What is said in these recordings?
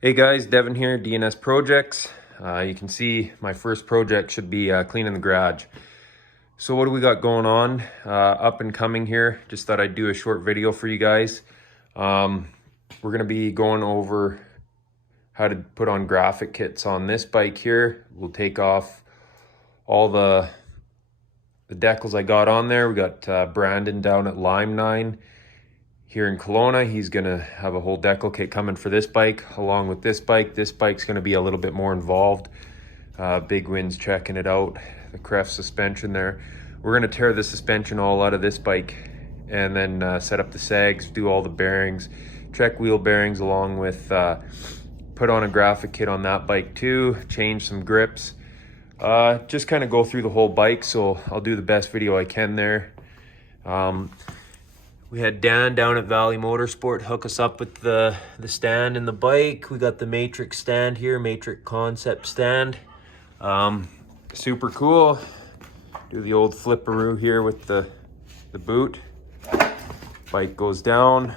Hey guys, Devin here, D&S Projects. You can see my first project should be cleaning the garage. So what do we got going on? Up and coming here. Just thought I'd do a short video for you guys. We're going to be going over how to put on graphic kits on this bike here. We'll take off all the decals I got on there. We got Brandon down at Lime 9. Here in Kelowna, he's gonna have a whole decal kit coming for this bike, along with this bike. This bike's gonna be a little bit more involved. Big Wind's checking it out, the Cref suspension there. We're gonna tear the suspension all out of this bike and then set up the sags, do all the bearings, check wheel bearings, along with put on a graphic kit on that bike too, change some grips. Just kind of go through the whole bike, so I'll do the best video I can there. We had Dan down at Valley Motorsport hook us up with the stand and the bike. We got the Matrix stand here, Matrix concept stand. Super cool. Do the old flipperoo here with the boot. Bike goes down.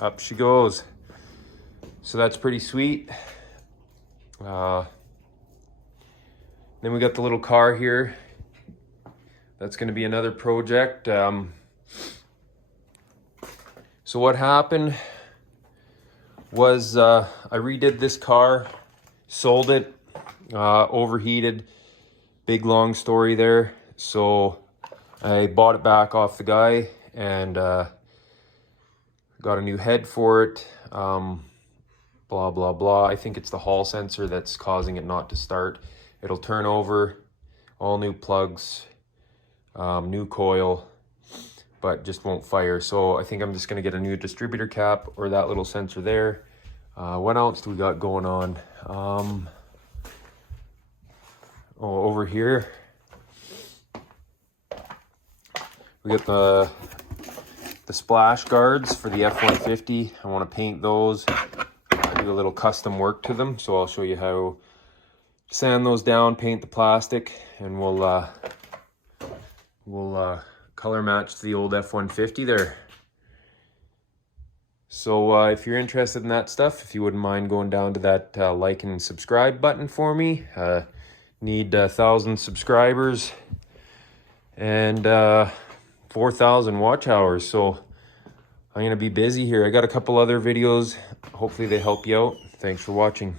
Up she goes. So that's pretty sweet. Then we got the little car here. That's going to be another project. So what happened was I redid this car, sold it, overheated, big long story there. So I bought it back off the guy and got a new head for it. Blah, blah, blah. I think it's the hall sensor that's causing it not to start. It'll turn over, all new plugs. New coil, but just won't fire. So I think I'm just going to get a new distributor cap or that little sensor there. What else do we got going on? Over here we got the splash guards for the f-150. I want to paint those. I do a little custom work to them, so I'll show you how to sand those down, paint the plastic, and we'll color match the old f-150 there. So if you're interested in that stuff, if you wouldn't mind going down to that like and subscribe button for me. Need 1,000 subscribers and 4,000 watch hours. So I'm gonna be busy here. I got a couple other videos. Hopefully they help you out. Thanks for watching.